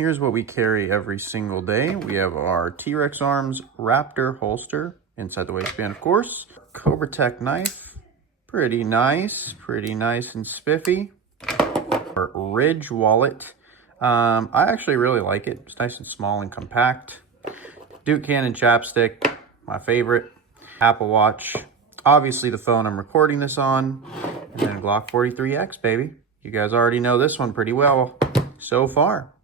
Here's what we carry every single day. We have our T-Rex Arms Raptor holster inside the waistband, of course. Cobra Tech knife, pretty nice and spiffy. Our Ridge wallet, I actually really like it. It's nice and small and compact. Duke Cannon chapstick, my favorite. Apple Watch, obviously the phone I'm recording this on, and then a Glock 43X, baby. You guys already know this one pretty well so far.